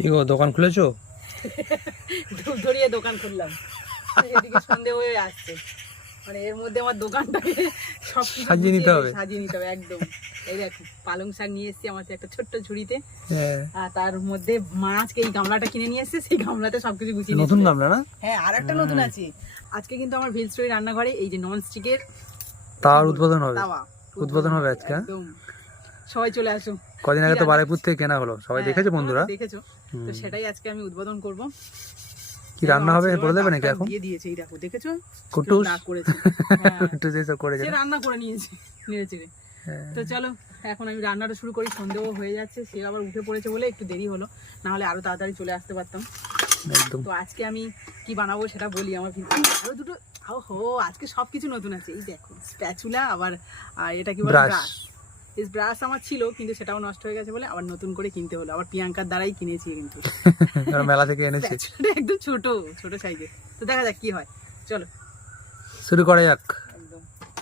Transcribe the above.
কি গো দোকান খুলেছো? ধূপ ধরিয়ে দোকান খুললাম, এদিকে সন্দেহ হয়ে আসছে। মানে এর মধ্যে আমার দোকানটাকে সব সাজিয়ে নিতে হবে। একদম। এই দেখো পালং শাক নিয়ে এসেছি আমার একটা ছোট্ট ঝুড়িতে, হ্যাঁ, আর তার মধ্যে মাছকে এই গামলাটা কিনে নিয়ে এসেছে, সেই গামলাতে সবকিছু গুছিয়ে নিয়ে নতুন চলে গামলা না? হ্যাঁ, আর একটা নতুন আছে। আজকে কিন্তু আমার ভিল স্টোরি রান্নাঘরে এই যে নন স্টিকের তাওয়ার উদ্বোধন হবে। তাওয়া উদ্বোধন হবে আজকে। একদম, সবাই চলে আসুন। কদিন আগে তো বারাইপুর থেকে কেনা হলো, সবাই দেখেছে বন্ধুরা। দেখেছো তো, সেটাই আজকে আমি উদ্বোধন করব। কি রান্না হবে বলে দেবে নাকি এখন? দিয়ে দিয়েছে, এই দেখো, দেখেছো কুটুস দাগ করেছে। কুটুস এসব করেছে। সে রান্না করে নিয়েছে, নিয়েছে। তো চলো এখন আমি রান্নাটা শুরু করি। সন্দেহ হয়ে যাচ্ছে, সে আবার উঠে পড়েছে বলে একটু দেরি হলো, না হলে আরো তাড়াতাড়ি চলে আসতে পারতাম। একদম। তো আজকে আমি কি বানাবো সেটা বলি। আমার আরো দুটো, ওহো, আজকে সবকিছু নতুন আছে। এই দেখো স্প্যাচুলা, আবার এটা কি বলে ব্রাশ। এই ব্রাশ আমার ছিল কিন্তু সেটাও নষ্ট হয়ে গেছে বলে আবার নতুন করে কিনতে হলো। আবার প্রিয়াঙ্কার দ্বারাই কিনেছি কিন্তু মেলা থেকে এনেছি। একদম ছোট ছোট সাইজের। তো দেখা যাক কি হয়, চলো শুরু করা যাক।